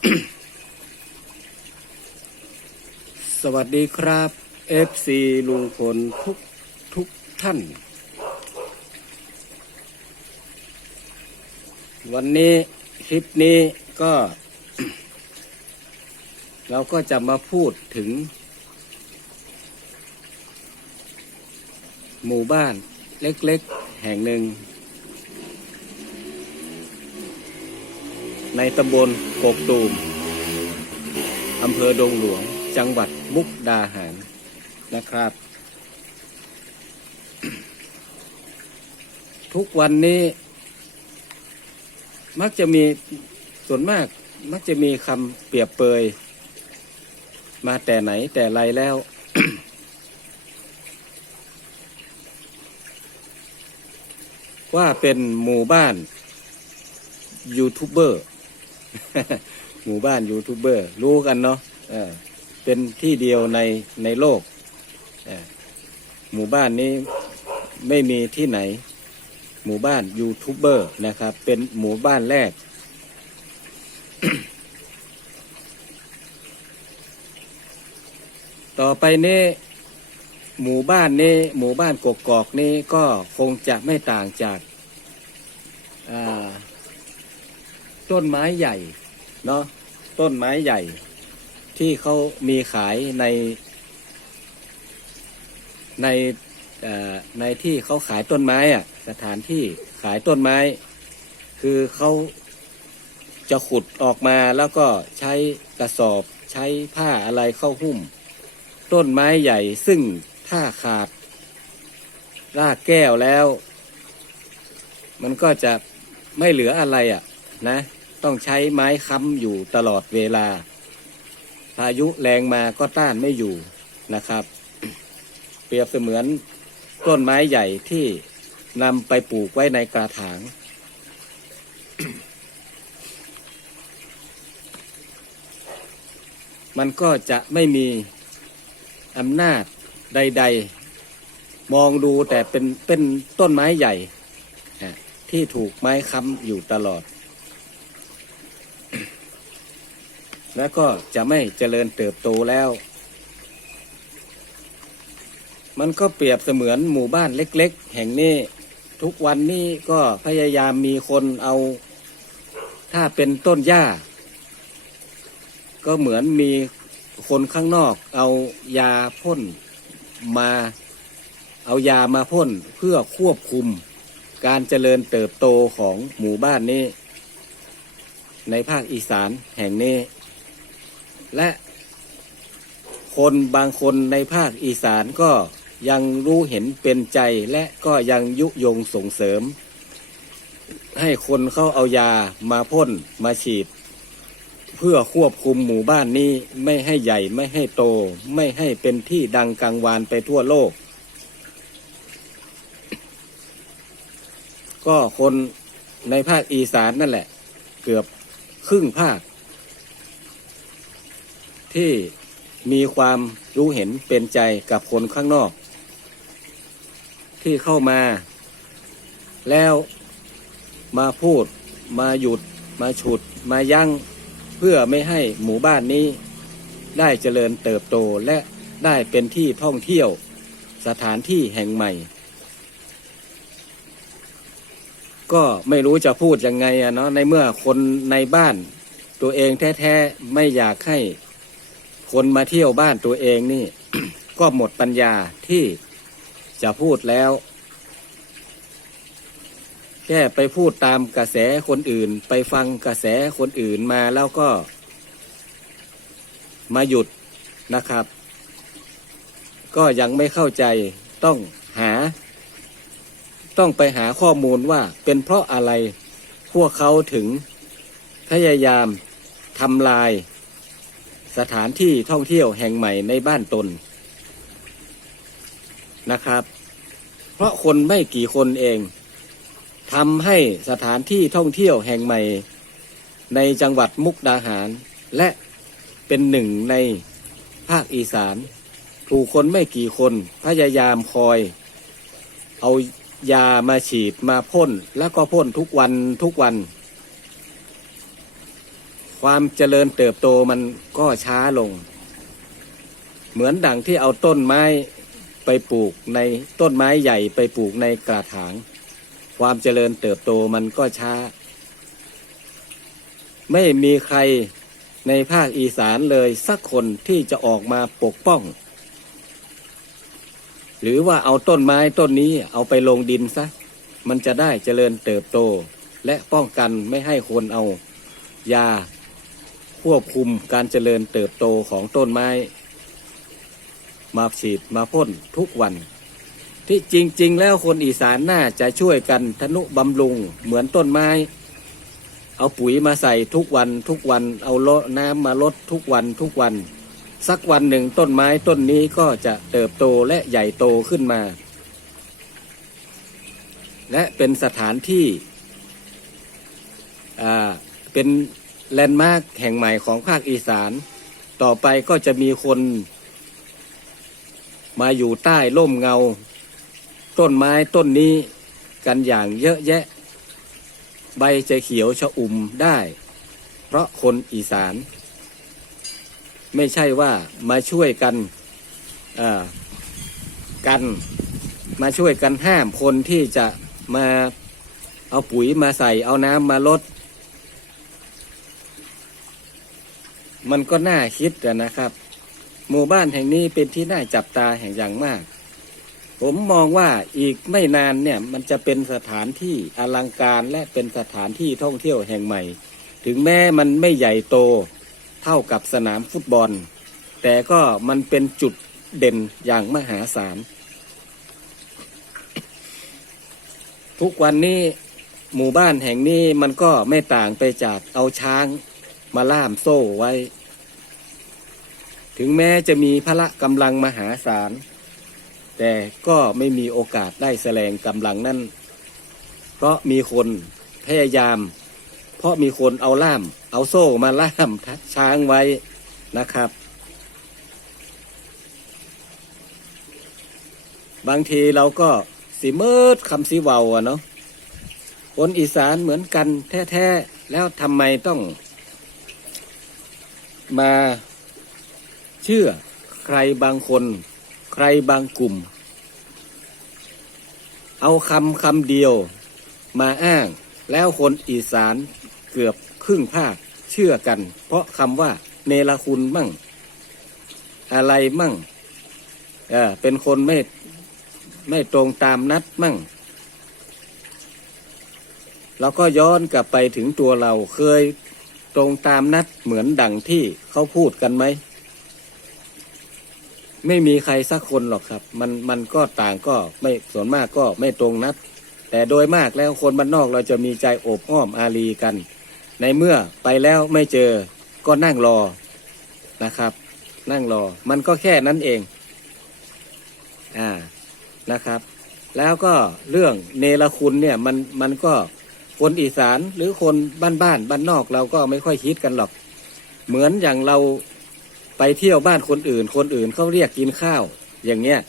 สวัสดีครับ FC ลุงพลทุกทุกท่าน วันนี้คลิปนี้ก็ เราก็จะมาพูดถึง หมู่บ้านเล็กๆแห่งหนึ่ง ในตำบลโกกตูมอำเภอดงหลวง จังหวัดมุกดาหารนะครับ ทุกวันนี้ มักจะมีส่วนมาก มักจะมีคำเปรียบเปย มาแต่ไหนแต่ไรแล้ว ว่าเป็นหมู่บ้านยูทูบเบอร์ หมู่บ้านยูทูบเบอร์ รู้กันเนาะเเป็นที่เดียวในในโลก หมู่บ้านนี้ไม่มีที่ไหน หมู่บ้านยูทูบเบอร์นะครับ เป็นหมู่บ้านแรก ต่อไปนี้หมู่บ้านนี้ หมู่บ้านกกอกนี้ก็คงจะไม่ต่างจากอ่า ต้นไม้ใหญ่เนาะต้นไม้ใหญ่ ที่เขามีขายใน ในในที่เขาขายต้นไม้อะสถานที่ขายต้นไม้ คือเขาจะขุดออกมาแล้วก็ใช้กระสอบใช้ผ้าอะไรเข้าหุ้ม ต้นไม้ใหญ่ซึ่งถ้าขาด รากแก้วแล้ว มันก็จะไม่เหลืออะไรอะ นะ ต้องใช้ไม้ค้ำอยู่ตลอดเวลา พายุแรงมาก็ต้านไม่อยู่นะครับ เปรียบเสมือนต้นไม้ใหญ่ที่นำไปปลูกไว้ในกระถาง มันก็จะไม่มีอำนาจใด ๆ มองดูแต่เป็นเป็นต้นไม้ใหญ่ ที่ถูกไม้ค้ำอยู่ตลอด แล้วก็จะไม่เจริญเติบโตแล้ว มันก็เปรียบเสมือนหมู่บ้านเล็ก ๆ แห่งนี้ ทุกวันนี้ก็พยายามมีคนเอา ถ้าเป็นต้นหญ้า ก็เหมือนมีคนข้างนอกเอายาพ่นมา เอายามาพ่นเพื่อควบคุมการเจริญเติบโตของหมู่บ้านนี้ ในภาคอีสานแห่งนี้ และคนบางคนในภาคอีสานก็ยังรู้เห็นเป็นใจและก็ยังยุยงส่งเสริม ให้คนเข้าเอายามาพ่นมาฉีด เพื่อควบคุมหมู่บ้านนี้ไม่ให้ใหญ่ไม่ให้โต ไม่ให้เป็นที่ดังกังวานไปทั่วโลก ก็คนในภาคอีสานนั่นแหละ เกือบครึ่งภาค ที่มีความรู้เห็นเป็นใจกับคนข้างนอก ที่เข้ามา แล้วมาพูด มาหยุด มาฉุด มายัง้ง เพื่อไม่ให้หมู่บ้านนี้ ได้เจริญเติบโตและได้เป็นที่ท่องเที่ยวสถานที่แห่งใหม่ ก็ไม่รู้จะพูดยังไงอะเนาะในเมื่อคนในบ้าน ตัวเองแท้ ๆ ไม่อยากให้ คนมาเที่ยวบ้านตัวเองนี่ ก็หมดปัญญาที่จะพูดแล้ว แค่ไปพูดตามกระแสคนอื่น ไปฟังกระแสคนอื่นมาแล้วก็ มาหยุดนะครับ ก็ยังไม่เข้าใจต้องหา ต้องไปหาข้อมูลว่าเป็นเพราะอะไรพวกเขาถึงพยายามทำลาย สถานที่ท่องเที่ยวแห่งใหม่ในบ้านตนนะครับ เพราะคนไม่กี่คนเองทำให้สถานที่ท่องเที่ยวแห่งใหม่ ในจังหวัดมุกดาหาร และเป็นหนึ่งในภาคอีสาน ถูกคนไม่กี่คนพยายามคอย เอายามาฉีดมาพ่น แล้วก็พ่นทุกวันทุกวัน ความเจริญเติบโตมันก็ช้าลง เหมือนดังที่เอาต้นไม้ไปปลูกในต้นไม้ใหญ่ไปปลูกในกระถาง ความเจริญเติบโตมันก็ช้า ไม่มีใครในภาคอีสานเลยสักคนที่จะออกมาปกป้อง หรือว่าเอาต้นไม้ต้นนี้เอาไปลงดินซะ มันจะได้เจริญเติบโตและป้องกันไม่ให้คนเอายา ควบคุมการเจริญเติบโตของต้นไม้ มาฉีดมาพ่นทุกวัน ที่จริง ๆ แล้วคนอีสานน่าจะช่วยกันทนุบำรุงเหมือนต้นไม้ เอาปุ๋ยมาใส่ทุกวันทุกวันเอาลดน้ำมาลดทุกวันทุกวัน สักวันหนึ่งต้นไม้ต้นนี้ก็จะเติบโตและใหญ่โตขึ้นมา และเป็นสถานที่อ่าเป็น แลนด์มาร์คแห่งใหม่ของภาคอีสาน ต่อไปก็จะมีคน มาอยู่ใต้ร่มเงา ต้นไม้ต้นนี้กันอย่างเยอะแยะ ใบจะเขียวชะอุ่มได้ เพราะคนอีสาน ไม่ใช่ว่ามาช่วยกันอ่อกันมาช่วยกันห้ามคนที่จะมาเอาปุ๋ยมาใส่เอาน้ำมาลด มันก็น่าคิดอะนะครับ หมู่บ้านแห่งนี้เป็นที่น่าจับตาแห่งอย่างมาก ผมมองว่าอีกไม่นานเนี่ยมันจะเป็นสถานที่อลังการและเป็นสถานที่ท่องเที่ยวแห่งใหม่ ถึงแม้มันไม่ใหญ่โตเท่ากับสนามฟุตบอล แต่ก็มันเป็นจุดเด่นอย่างมหาศาล ทุกวันนี้หมู่บ้านแห่งนี้มันก็ไม่ต่างไปจากเอาช้างมาล่ามโซ่ไว้ ถึงแม้จะมีพละกำลังมหาศาล แต่ก็ไม่มีโอกาสได้แสดงกำลังนั้นเพราะมีคนพยายาม เพราะมีคนเอาล่าม เอาโซ่มาล่ามช้างไว้นะครับ บางทีเราก็สิเมิดคำสิเวาอะเนาะคนอีสานเหมือนกันแท้ ๆ แล้วทำไมต้องมา เชื่อ ใครบางคน ใครบางกลุ่ม เอาคำคำเดียว มาอ้าง แล้วคนอีสานเกือบครึ่งภาคเชื่อกัน เพราะคำว่า เนรคุณมั่ง อะไรมั่งเออเป็นคนไม่ไม่ตรงตามนัดมั่งเราก็ย้อนกลับไปถึงตัวเราเคยตรงตามนัดเหมือนดังที่เขาพูดกันไหม ไม่มีใครสักคนหรอกครับ มันมันก็ต่างก็ไม่ส่วนมากก็ไม่ตรงนัด แต่โดยมากแล้วคนบ้านนอกเราจะมีใจโอบอ้อมอารีกัน ในเมื่อไปแล้วไม่เจอก็นั่งรอนะครับ นั่งรอ มันก็แค่นั้นเอง อ่านะครับ แล้วก็เรื่องเนรคุณเนี่ยมันมันก็คนอีสานหรือคนบ้านบ้านบ้านนอกเราก็ไม่ค่อยคิดกันหรอก เหมือนอย่างเรา ไปเที่ยวบ้านคนอื่น คนอื่นเขาเรียกกินข้าว อย่างเงี้ย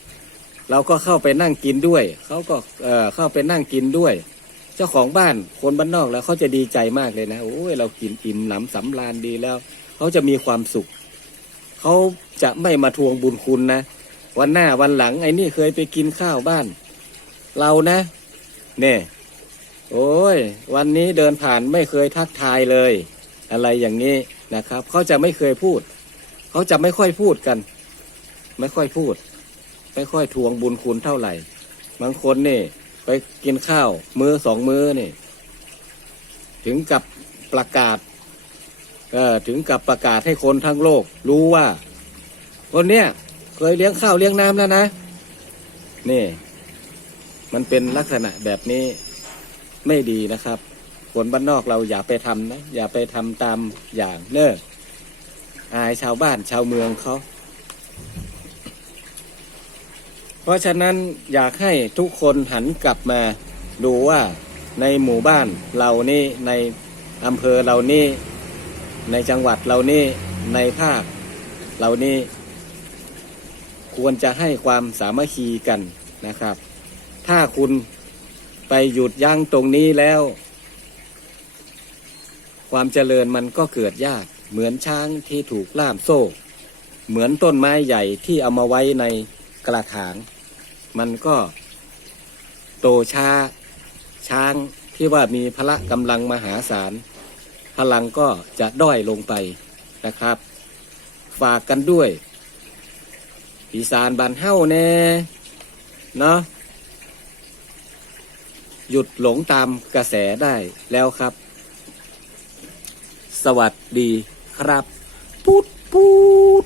เราก็เข้าไปนั่งกินด้วยเขาก็เอ่อเข้าไปนั่งกินด้วย เจ้าของบ้านคนบ้านนอกแล้วเขาจะดีใจมากเลยนะโอ้ยเรากินอิ่มหนำสำราญดีแล้วเขาจะมีความสุขเขาจะไม่มาทวงบุญคุณนะ วันหน้าวันหลังไอ้นี่เคยไปกินข้าวบ้าน เรานะ เนี่ย โอ้ย วันนี้เดินผ่านไม่เคยทักทายเลย อะไรอย่างนี้นะครับเขาจะไม่เคยพูด เขาจะไม่ค่อยพูดกัน ไม่ค่อยพูด ไม่ค่อยทวงบุญคุณเท่าไหร่บางคนนี่ ไปกินข้าวมือสองมือนี่ ถึงกับประกาศเออถึงกับประกาศให้คนทั้งโลก รู้ว่า คนเนี้ยเคยเลี้ยงข้าวเลี้ยงน้ำแล้วนะ นี่ มันเป็นลักษณะแบบนี้ไม่ดีนะครับ คนบ้านนอกเราอย่าไปทำนะ อย่าไปทำตามอย่างเน้อ อายชาวบ้านชาวเมืองเขา เพราะฉะนั้นอยากให้ทุกคนหันกลับมาดูว่าในหมู่บ้านเรานี่ในอำเภอเรานี่ในจังหวัดเรานี่ในภาคเรานี่ควรจะให้ความสามัคคีกันนะครับ ถ้าคุณไปหยุดยั้งตรงนี้แล้ว ความเจริญมันก็เกิดยาก เหมือนช้างที่ถูกล่ามโซ่ เหมือนต้นไม้ใหญ่ที่เอามาไว้ในกระถาง มันก็โตช้า ช้างที่ว่ามีพละกำลังมหาศาล พลังก็จะด้อยลงไปนะครับ ฝากกันด้วยอีสานบานเฮ้าแน่เนาะหยุดหลงตามกระแสได้แล้วครับ สวัสดี ครับ ปูดปูด